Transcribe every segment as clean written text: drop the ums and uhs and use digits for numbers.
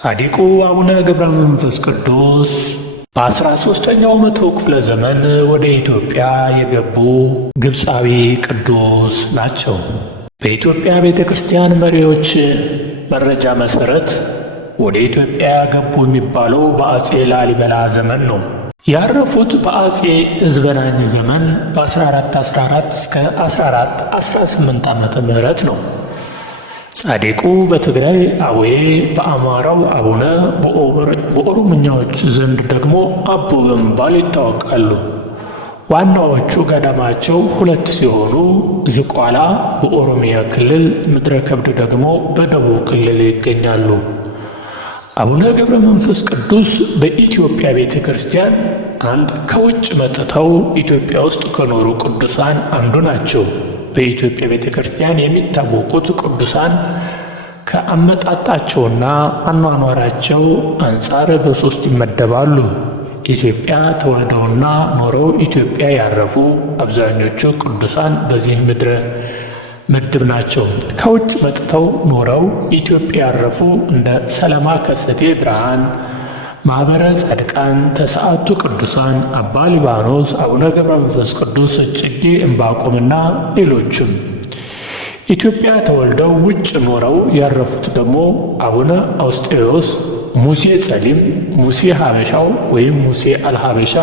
ጻድቁ አቡነ ገብረ መንፈስ ቅዱስ በ13ኛው መቶ ክፍለ ዘመን ወደ ኢትዮጵያ የገቡ ግብፃዊ ቅዱስ ናቸው። በኢትዮጵያ ቤተ ክርስቲያን መሪዎች መረጃ መሠረት ወደ ኢትዮጵያ ገቡ የሚባለው በአጼ ላሊበላ ዘመን ነው። ያረፉት በአጼ ሕዝበናኝ ዘመን በ1414 እስከ 1418 ዓመተ ምህረት ነው። ጻድቁ በትግራይ አቡዬ፣ በአማራው አቡነ፣ በኦሮምኛዎች ዘንድ ደግሞ አቦ በመባል ይታወቃሉ። ዋናዎቹ ገዳማቸው ሁለት ሲሆኑ ዝቋላ በኦሮሚያ ክልል፣ ምድረ ከብድ ደግሞ በደቡብ ክልል ይገኛሉ። አቡነ ገብረ መንፈስ ቅዱስ በኢትዮጵያ ቤተ ክርስቲያን ከውጭ መጥተው ኢትዮጵያ ውስጥ ከኖሩ ቅዱሳን አንዱ ናቸው። በኢትዮጵያ ቤተ ክርስቲያን የሚታወቁት ቅዱሳን ከአመጣጣቸውና አኗኗራቸው አንጻር በሦስት ይመደባሉ። ኢትዮጵያ ተወልደውና ኖረው ኢትዮጵያ ያረፉ አብዛኞቹ ቅዱሳን በዚህ ምድብ ናቸው። ከውጭ መጥተው ኖረው ኢትዮጵያ ያረፉ እንደ ሰለማ ከሰቴ ብርሃን፣ ማኅበረ ጻድቃን፣ ተስዓቱ ቅዱሳን፣ አባ ሊባኖስ፣ አቡነ ገብረ መንፈስ ቅዱስ፣ እጨጌ ዕንባቆምና ሌሎችም። ኢትዮጵያ ተወልደው ውጭ ኖረው ያረፉት ደግሞ አቡነ አውስጤዎስ፣ ሙሴ ጸሊም፣ ሙሴ ሀበሻው ወይም ሙሴ አልሀበሻ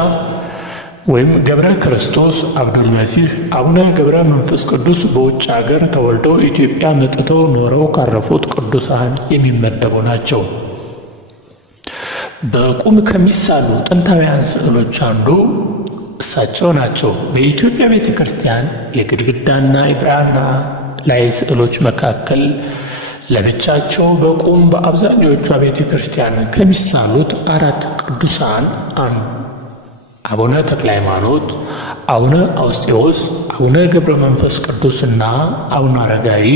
ወይም ገብረ ክርስቶስ፣ አብዱል መሲህ፣ አቡነ ገብረ መንፈስ ቅዱስ በውጭ አገር ተወልደው ኢትዮጵያ መጥተው ኖረው ካረፉት ቅዱሳን የሚመደቡ ናቸው። በቁም ከሚሳሉ ጥንታውያን ስዕሎች አንዱ እሳቸው ናቸው። በኢትዮጵያ ቤተ ክርስቲያን የግድግዳና የብራና ላይ ስዕሎች መካከል ለብቻቸው በቁም በአብዛኞቹ ቤተ ክርስቲያን ከሚሳሉት 4 ቅዱሳን አቡነ ተክለ ሃይማኖት፣ አቡነ አውስጤዎስ፣ አቡነ ገብረ መንፈስ ቅዱስና አቡነ አረጋዊ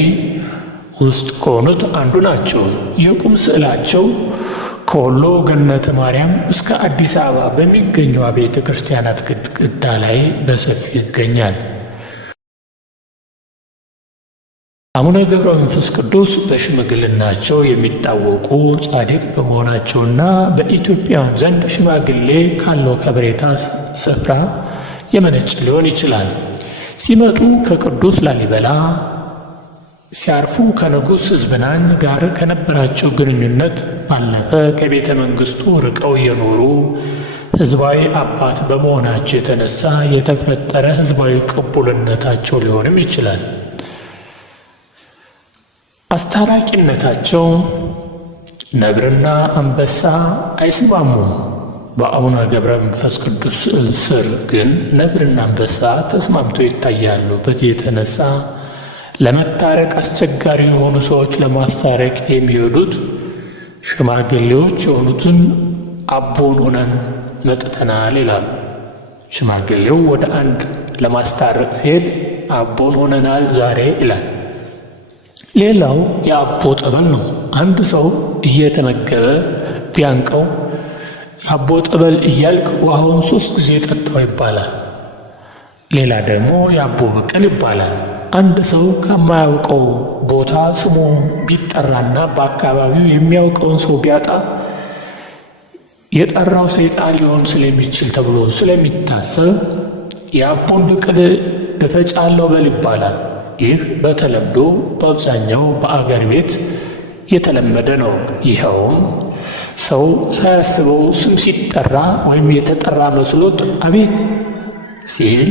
ውስጥ ከሆኑት አንዱ ናቸው። የቁም ስዕላቸው ከወሎ ገነተ ማርያም እስከ አዲስ አበባ በሚገኙ ቤተ ክርስቲያናት ግድግዳ ላይ በሰፊው ይገኛል። አቡነ ገብረ መንፈስ ቅዱስ በሽምግልናቸው የሚታወቁ ጻድቅ በመሆናቸውና በኢትዮጵያውያን ዘንድ ሽማግሌ ካለው ከበሬታ ስፍራ የመነጨ ሊሆን ይችላል። ሲመጡ ከቅዱስ ላሊበላ፣ ሲያርፉ ከንጉሥ ሕዝበናኝ ጋር ከነበራቸው ግንኙነት ባለፈ ከቤተ መንግሥቱ ርቀው የኖሩ ሕዝባዊ አባት በመሆናቸው የተነሳ የተፈጠረ ሕዝባዊ ቅቡልነታቸው ሊሆንም ይችላል። አስታራቂነታቸው ነብርና አንበሳ አይስማሙም። በአቡነ ገብረ መንፈስ ቅዱስ ስዕል ስር ግን ነብርና አንበሳ ተስማምተው ይታያሉ። በዚህ የተነሳ ለመታረቅ አስቸጋሪ የሆኑ ሰዎች ለማስታረቅ የሚሄዱት ሽማግሌዎች የሆኑትን አቦን ሆነን መጥተናል ይላሉ። ሽማግሌው ወደ አንድ ለማስታረቅ ሲሄድ አቦን ሆነናል ዛሬ ይላል። ሌላው የአቦ ጠበል ነው። አንድ ሰው እየተመገበ ቢያንቀው የአቦ ጠበል እያልክ ውሃውን 3 ጊዜ ጠጣው ይባላል። ሌላ ደግሞ የአቦ በቀል ይባላል። አንድ ሰው ከማያውቀው ቦታ ስሙ ቢጠራና በአካባቢው የሚያውቀውን ሰው ቢያጣ የጠራው ሰይጣን ሊሆን ስለሚችል ተብሎ ስለሚታሰብ የአቦን በቀል እፈጫለሁ በል ይባላል። ይህ በተለምዶ በአብዛኛው በአገር ቤት የተለመደ ነው። ይኸውም ሰው ሳያስበው ስም ሲጠራ ወይም የተጠራ መስሎት አቤት ሲል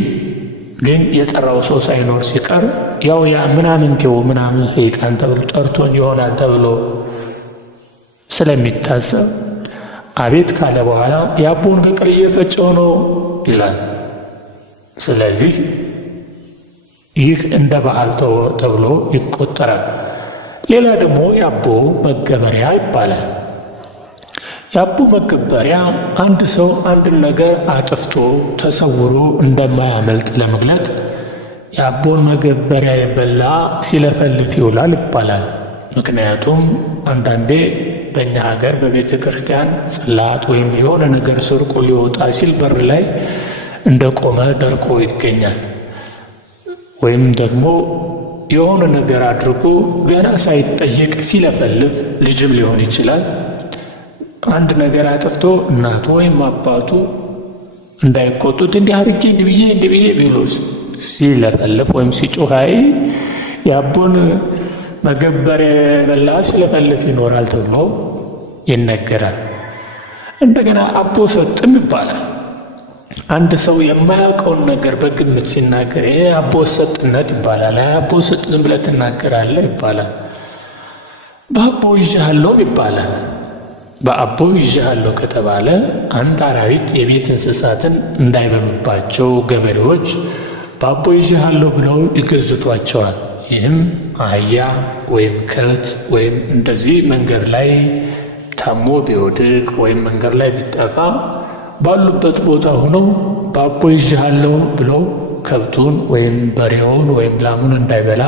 ግን የጠራው ሰው ሳይኖር ሲቀር ያው ያ ምናምንቴው ምናምን ሰይጣን ተብሎ ጠርቶኝ ይሆናል ተብሎ ስለሚታሰብ አቤት ካለ በኋላ የአቦን በቀል እየፈጨው ነው ይላል። ስለዚህ ይህ እንደ ባህል ተብሎ ይቆጠራል። ሌላ ደግሞ የአቦ መገበሪያ ይባላል። የአቦ መገበሪያ አንድ ሰው አንድን ነገር አጥፍቶ ተሰውሮ እንደማያመልጥ ለመግለጥ የአቦን መገበሪያ የበላ ሲለፈልፍ ይውላል ይባላል። ምክንያቱም አንዳንዴ በእኛ ሀገር በቤተ ክርስቲያን ጽላት ወይም የሆነ ነገር ሰርቆ ሊወጣ ሲል በር ላይ እንደቆመ ደርቆ ይገኛል። ወይም ደግሞ የሆነ ነገር አድርጎ ገና ሳይጠየቅ ሲለፈልፍ ልጅም ሊሆን ይችላል አንድ ነገር አጥፍቶ እናቱ ወይም አባቱ እንዳይቆጡት እንዲህ አድርጌ እንዲህ ብዬ ቢሉስ ሲለፈልፍ ወይም ሲጮህ የአቦን መገበር የበላ ሲለፈልፍ ይኖራል ተብሎ ይነገራል። እንደገና አቦ ሰጥም ይባላል። አንድ ሰው የማያውቀውን ነገር በግምት ሲናገር ይሄ አቦ ሰጥነት ይባላል። አቦ ሰጥ ዝም ብለህ ትናገራለህ ይባላል። በአቦ ይዤሃለሁ ይባላል። በአቦ ይዤሃለሁ ከተባለ አንድ አራዊት የቤት እንስሳትን እንዳይበሉባቸው ገበሬዎች በአቦ ይዤሃለሁ ብለው ይገዝቷቸዋል። ይህም አህያ ወይም ከብት ወይም እንደዚህ መንገድ ላይ ታሞ ቢወድቅ ወይም መንገድ ላይ ቢጠፋ ባሉበት ቦታ ሆነው በአቦ ይዤሃለሁ ብለው ከብቱን ወይም በሬውን ወይም ላሙን እንዳይበላ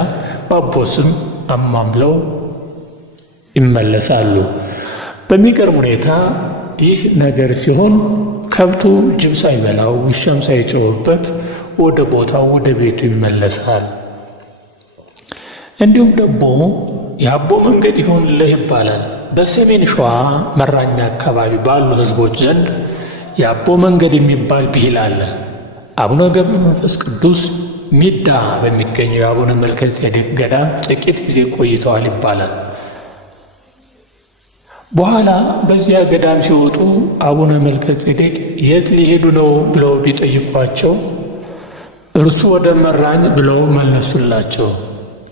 በአቦ ስም አማምለው ይመለሳሉ። በሚገርም ሁኔታ ይህ ነገር ሲሆን ከብቱ ጅብ ሳይበላው ውሻም ሳይጮህበት ወደ ቦታው ወደ ቤቱ ይመለሳል። እንዲሁም ደግሞ የአቦ መንገድ ይሁንልህ ይባላል። በሰሜን ሸዋ መራኛ አካባቢ ባሉ ሕዝቦች ዘንድ የአቦ መንገድ የሚባል ብሂል አለ። አቡነ ገብረ መንፈስ ቅዱስ ሚዳ በሚገኘው የአቡነ መልከጼዴቅ ገዳም ጥቂት ጊዜ ቆይተዋል ይባላል። በኋላ በዚያ ገዳም ሲወጡ አቡነ መልከጼዴቅ የት ሊሄዱ ነው ብለው ቢጠይቋቸው እርሱ ወደ መራኝ ብለው መለሱላቸው።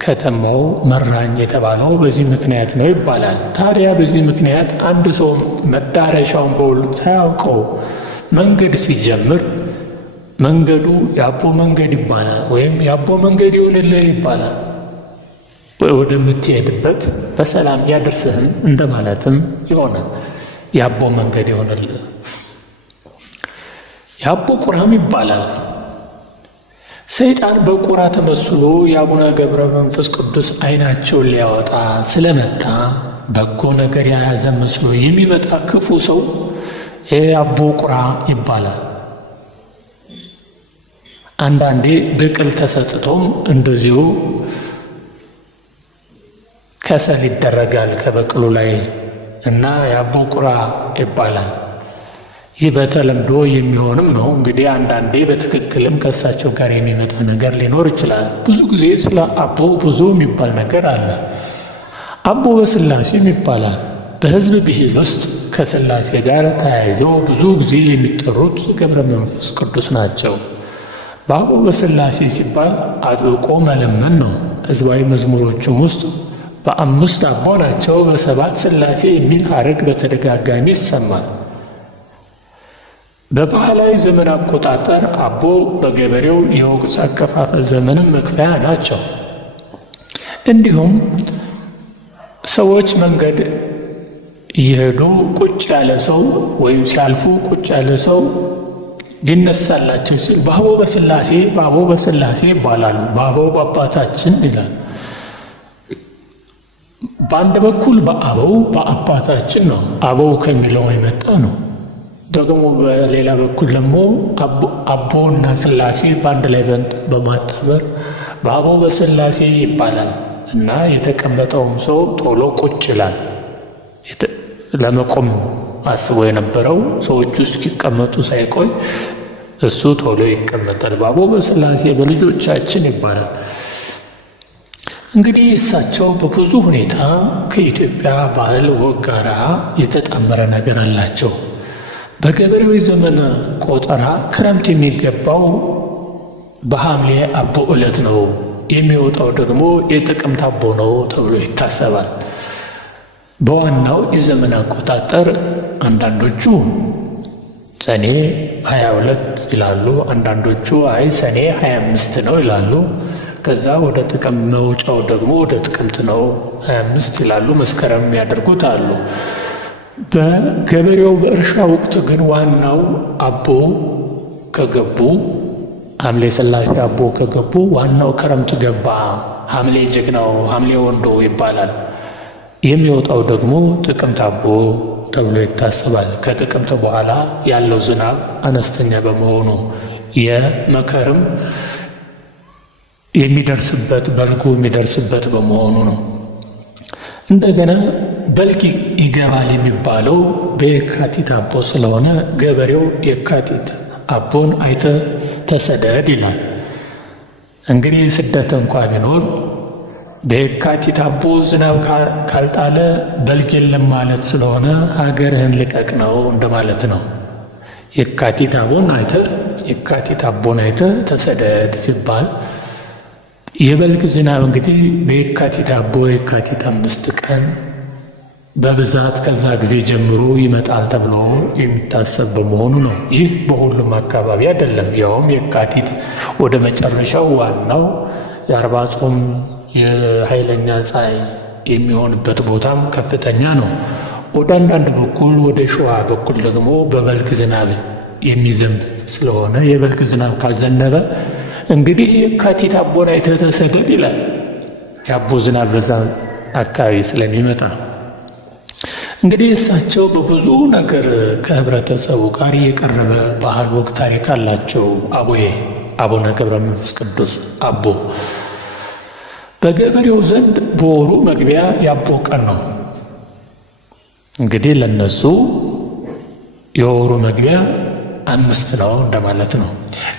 ከተማው መራኝ የተባለው በዚህ ምክንያት ነው ይባላል። ታዲያ በዚህ ምክንያት አንድ ሰው መዳረሻውን በውል ሳያውቀው መንገድ ሲጀምር መንገዱ የአቦ መንገድ ይባላል፣ ወይም የአቦ መንገድ ይሁንልህ ይባላል። ወደምትሄድበት በሰላም ያደርስህም እንደማለትም ይሆናል። የአቦ መንገድ ይሁንልህ። የአቦ ቁራም ይባላል። ሰይጣን በቁራ ተመስሎ የአቡነ ገብረ መንፈስ ቅዱስ ዓይናቸውን ሊያወጣ ስለመጣ በጎ ነገር የያዘ መስሎ የሚመጣ ክፉ ሰው የአቦ ቁራ ይባላል። አንዳንዴ ብቅል ተሰጥቶም እንደዚሁ ከሰል ይደረጋል ከበቅሉ ላይ እና የአቦ ቁራ ይባላል። ይህ በተለምዶ የሚሆንም ነው። እንግዲህ አንዳንዴ በትክክልም ከእሳቸው ጋር የሚመጣ ነገር ሊኖር ይችላል። ብዙ ጊዜ ስለ አቦ ብዙ የሚባል ነገር አለ። አቦ በሥላሴም ይባላል። በሕዝብ ብሂል ውስጥ ከሥላሴ ጋር ተያይዘው ብዙ ጊዜ የሚጠሩት ገብረ መንፈስ ቅዱስ ናቸው። በአቦ በሥላሴ ሲባል አጥብቆ መለመን ነው። ሕዝባዊ መዝሙሮችም ውስጥ በአምስት አቦ ናቸው በሰባት ሥላሴ የሚል ሐረግ በተደጋጋሚ ይሰማል። በባህላዊ ዘመን አቆጣጠር አቦ በገበሬው የወቅት አከፋፈል ዘመንም መክፈያ ናቸው። እንዲሁም ሰዎች መንገድ እየሄዱ ቁጭ ያለ ሰው ወይም ሲያልፉ ቁጭ ያለ ሰው ሊነሳላቸው ሲል በአቦ በሥላሴ ይባላሉ። በአቦ በአባታችን ይላል። በአንድ በኩል በአበው በአባታችን ነው። አበው ከሚለው የመጣ ነው። ደግሞ በሌላ በኩል ደግሞ አቦ እና ሥላሴ በአንድ ላይ በማጣመር በአቦ በሥላሴ ይባላል እና የተቀመጠውም ሰው ቶሎ ቁጭ ይላል። ለመቆም አስቦ የነበረው ሰዎቹ እስኪቀመጡ ሳይቆይ እሱ ቶሎ ይቀመጣል። በአቦ በሥላሴ በልጆቻችን ይባላል። እንግዲህ እሳቸው በብዙ ሁኔታ ከኢትዮጵያ ባህል ወግ ጋር የተጣመረ ነገር አላቸው። በገበሬው ዘመን ቆጠራ ክረምት የሚገባው በሐምሌ አቦ ዕለት ነው፣ የሚወጣው ደግሞ የጥቅምት አቦ ነው ተብሎ ይታሰባል። በዋናው የዘመን አቆጣጠር አንዳንዶቹ ሰኔ 22 ይላሉ፣ አንዳንዶቹ ሰኔ 25 ነው ይላሉ። ከዛ ወደ ጥቅምት መውጫው ደግሞ ወደ ጥቅምት ነው 25 ይላሉ። መስከረም የሚያደርጉት አሉ። በገበሬው በእርሻ ወቅት ግን ዋናው አቦ ከገቡ ሐምሌ ሥላሴ አቦ ከገቡ ዋናው ክረምት ገባ፣ ሐምሌ ጀግናው፣ ሐምሌ ወንዶ ይባላል። የሚወጣው ደግሞ ጥቅምት አቦ ተብሎ ይታሰባል። ከጥቅምት በኋላ ያለው ዝናብ አነስተኛ በመሆኑ የመከርም የሚደርስበት በልጉ የሚደርስበት በመሆኑ ነው። እንደገና በልግ ይገባል የሚባለው በየካቲት አቦ ስለሆነ ገበሬው የካቲት አቦን አይተህ ተሰደድ ይላል። እንግዲህ ስደት እንኳ ቢኖር በየካቲት አቦ ዝናብ ካልጣለ በልግ የለም ማለት ስለሆነ ሀገርህን ልቀቅ ነው እንደማለት ነው። የካቲት አቦን አይተህ ተሰደድ ሲባል የበልግ ዝናብ እንግዲህ በየካቲት አቦ የካቲት 5 ቀን በብዛት ከዛ ጊዜ ጀምሮ ይመጣል ተብሎ የሚታሰብ በመሆኑ ነው። ይህ በሁሉም አካባቢ አይደለም። ያውም የካቲት ወደ መጨረሻው ዋናው የአርባ ጾም የኃይለኛ ፀሐይ የሚሆንበት ቦታም ከፍተኛ ነው። ወደ አንዳንድ በኩል ወደ ሸዋ በኩል ደግሞ በበልግ ዝናብ የሚዘንብ ስለሆነ የበልግ ዝናብ ካልዘነበ እንግዲህ የካቲት አቦን አይተህ ተሰደድ ይላል። የአቦ ዝናብ በዛ አካባቢ ስለሚመጣ እንግዲህ እሳቸው በብዙ ነገር ከህብረተሰቡ ጋር የቀረበ ባህል፣ ወግ፣ ታሪክ አላቸው። አቡነ ገብረ መንፈስ ቅዱስ አቦ በገበሬው ዘንድ በወሩ መግቢያ የአቦ ቀን ነው። እንግዲህ ለነሱ የወሩ መግቢያ 5 ነው እንደማለት ነው።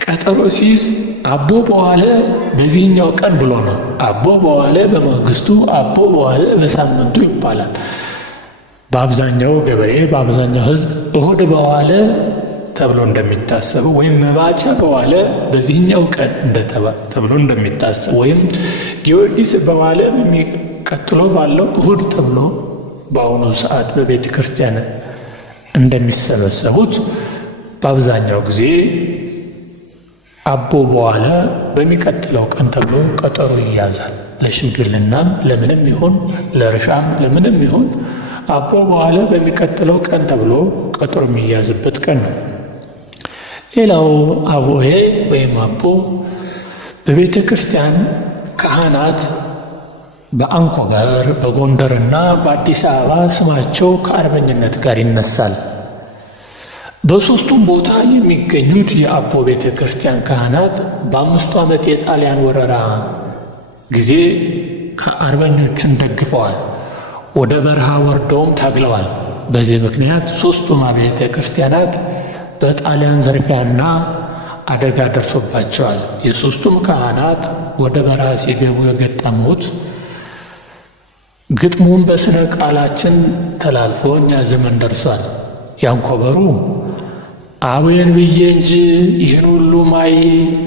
ቀጠሮ ሲይዝ አቦ በዋለ በዚህኛው ቀን ብሎ ነው። አቦ በዋለ በማግስቱ፣ አቦ በዋለ በሳምንቱ ይባላል። በአብዛኛው ገበሬ በአብዛኛው ሕዝብ እሁድ በዋለ ተብሎ እንደሚታሰበው ወይም መባቻ በዋለ በዚህኛው ቀን ተብሎ እንደሚታሰብ ወይም ጊዮርጊስ በዋለ በሚቀጥሎ ባለው እሁድ ተብሎ በአሁኑ ሰዓት በቤተ ክርስቲያን እንደሚሰበሰቡት በአብዛኛው ጊዜ አቦ በዋለ በሚቀጥለው ቀን ተብሎ ቀጠሮ ይያዛል። ለሽምግልናም ለምንም ይሁን ለእርሻም ለምንም ይሁን አቦ በዋለ በሚቀጥለው ቀን ተብሎ ቀጠሮ የሚያዝበት ቀን ነው። ሌላው አቦዬ ወይም አቦ በቤተ ክርስቲያን ካህናት በአንኮበር በጎንደርና በአዲስ አበባ ስማቸው ከአርበኝነት ጋር ይነሳል። በሦስቱም ቦታ የሚገኙት የአቦ ቤተ ክርስቲያን ካህናት በ5ቱ ዓመት የጣሊያን ወረራ ጊዜ ከአርበኞቹን ደግፈዋል። ወደ በረሃ ወርደውም ታግለዋል። በዚህ ምክንያት 3ቱም አብያተ ክርስቲያናት በጣሊያን ዝርፊያና አደጋ ደርሶባቸዋል። የ3ቱም ካህናት ወደ በረሃ ሲገቡ የገጠሙት ግጥሙን በስነ ቃላችን ተላልፎ እኛ ዘመን ደርሷል። ያንኮበሩ አቡዬን ብዬ እንጂ ይህን ሁሉ ማይ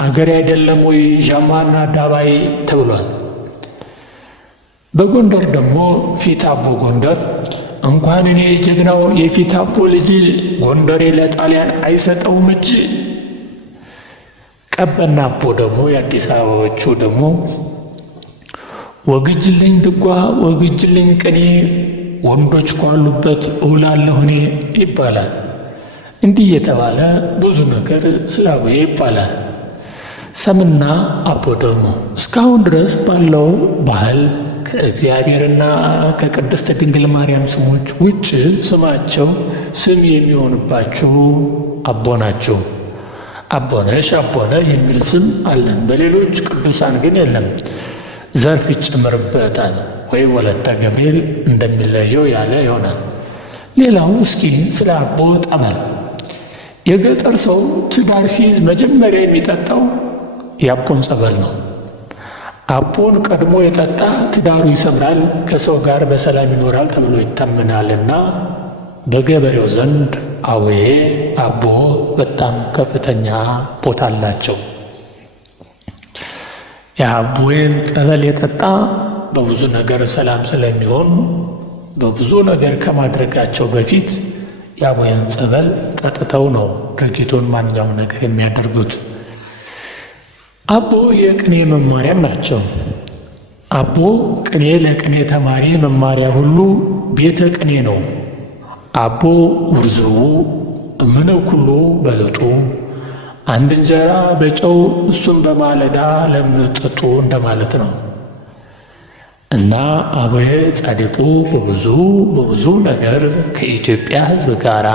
አገሬ አይደለም ወይ ዣማና ዳባይ ተብሏል። በጎንደር ደግሞ ፊት አቦ ጎንደር እንኳን እኔ ጀግናው የፊት አቦ ልጅ ጎንደሬ ለጣሊያን አይሰጠውም እጅ። ቀበና አቦ ደግሞ የአዲስ አበባዎቹ ደግሞ ወግጅልኝ ድጓ ወግጅልኝ ቅኔ ወንዶች ኳሉበት እውላለሁ እኔ ይባላል። እንዲህ የተባለ ብዙ ነገር ስለ አቡዬ ይባላል። ሰምና አቦ ደግሞ እስካሁን ድረስ ባለው ባህል ከእግዚአብሔርና ከቅድስት ድንግል ማርያም ስሞች ውጭ ስማቸው ስም የሚሆንባቸው አቦ ናቸው። አቦነሽ፣ አቦነ የሚል ስም አለን። በሌሎች ቅዱሳን ግን የለም። ዘርፍ ይጨምርበታል ወይ ወለተ ገብርኤል እንደሚለየው ያለ ይሆናል። ሌላው እስኪ ስለ አቦ ጠመል። የገጠር ሰው ትዳር ሲይዝ መጀመሪያ የሚጠጣው የአቦን ጸበል ነው። አቦን ቀድሞ የጠጣ ትዳሩ ይሰምራል፣ ከሰው ጋር በሰላም ይኖራል ተብሎ ይታመናልና በገበሬው ዘንድ አቡዬ አቦ በጣም ከፍተኛ ቦታ አላቸው። የአቦዬን ጸበል የጠጣ በብዙ ነገር ሰላም ስለሚሆን በብዙ ነገር ከማድረጋቸው በፊት የአቦዬን ጸበል ጠጥተው ነው ድርጊቱን ማንኛውም ነገር የሚያደርጉት። አቦ የቅኔ መማሪያም ናቸው። አቦ ቅኔ ለቅኔ ተማሪ መማሪያ ሁሉ ቤተ ቅኔ ነው። አቦ ውርዝቡ እምነው ኩሉ በልጡ አንድ እንጀራ በጨው እሱም በማለዳ ለምን ጠጡ እንደማለት ነው። እና አቡዬ ጻድቁ በብዙ ነገር ከኢትዮጵያ ሕዝብ ጋራ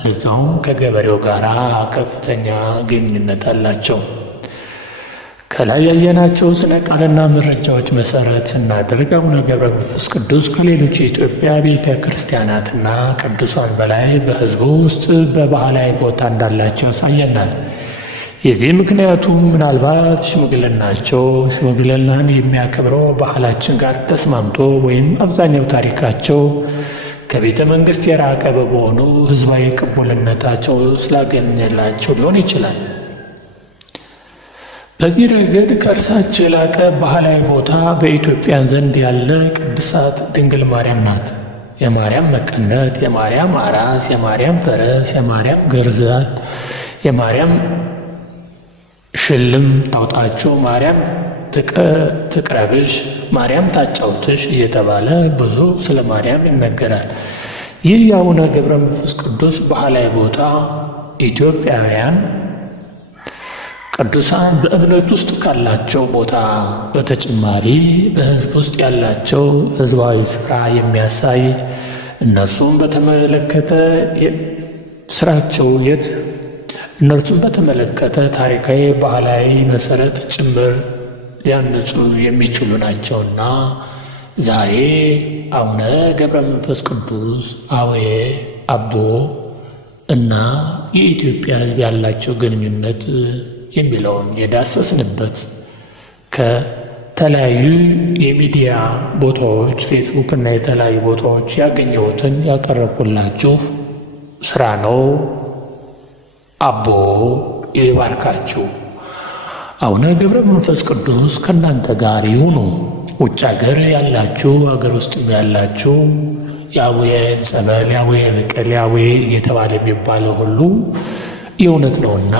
ለዛውም ከገበሬው ጋራ ከፍተኛ ግንኙነት አላቸው። ከላይ ያየናቸው ስነ ቃልና መረጃዎች መሰረት ስናደርግ አቡነ ገብረ መንፈስ ቅዱስ ከሌሎች የኢትዮጵያ ቤተ ክርስቲያናትና ቅዱሳን በላይ በሕዝቡ ውስጥ በባህላዊ ቦታ እንዳላቸው ያሳየናል። የዚህ ምክንያቱ ምናልባት ሽምግልናን የሚያከብረው ባህላችን ጋር ተስማምቶ ወይም አብዛኛው ታሪካቸው ከቤተ መንግሥት የራቀ በመሆኑ ሕዝባዊ ቅቡልነታቸው ስላገኘላቸው ሊሆን ይችላል። በዚህ ረገድ ከእርሳቸው የላቀ ባህላዊ ቦታ በኢትዮጵያን ዘንድ ያለ ቅድስት ድንግል ማርያም ናት። የማርያም መቀነት፣ የማርያም አራስ፣ የማርያም ፈረስ፣ የማርያም ግርዛት፣ የማርያም ሽልም ታውጣችሁ፣ ማርያም ትቅረብሽ፣ ማርያም ታጫውትሽ እየተባለ ብዙ ስለ ማርያም ይነገራል። ይህ የአቡነ ገብረ መንፈስ ቅዱስ ባህላዊ ቦታ ኢትዮጵያውያን ቅዱሳን በእምነት ውስጥ ካላቸው ቦታ በተጨማሪ በሕዝብ ውስጥ ያላቸው ሕዝባዊ ስፍራ የሚያሳይ እነርሱን በተመለከተ ታሪካዊ ባህላዊ መሰረት ጭምር ሊያንጹ የሚችሉ ናቸውና ዛሬ አቡነ ገብረ መንፈስ ቅዱስ አቦ እና የኢትዮጵያ ሕዝብ ያላቸው ግንኙነት የሚለውን የዳሰስንበት ከተለያዩ የሚዲያ ቦታዎች ፌስቡክ እና የተለያዩ ቦታዎች ያገኘሁትን ያቀረብኩላችሁ ስራ ነው። አቦ ይባርካችሁ። አቡነ ገብረ መንፈስ ቅዱስ ከእናንተ ጋር ይሁኑ። ውጭ ሀገር ያላችሁ፣ ሀገር ውስጥም ያላችሁ የአቡዬን ጸበል፣ የአቡዬን ፍቅር፣ የአቡዬ እየተባለ የሚባለው ሁሉ የእውነት ነውና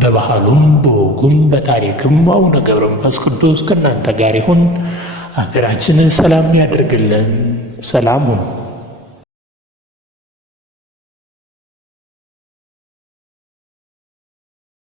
በባህሉም በወጉም በታሪክም አቡነ ገብረ መንፈስ ቅዱስ ከእናንተ ጋር ይሁን። ሀገራችንን ሰላም ያደርግልን። ሰላም ሁኑ።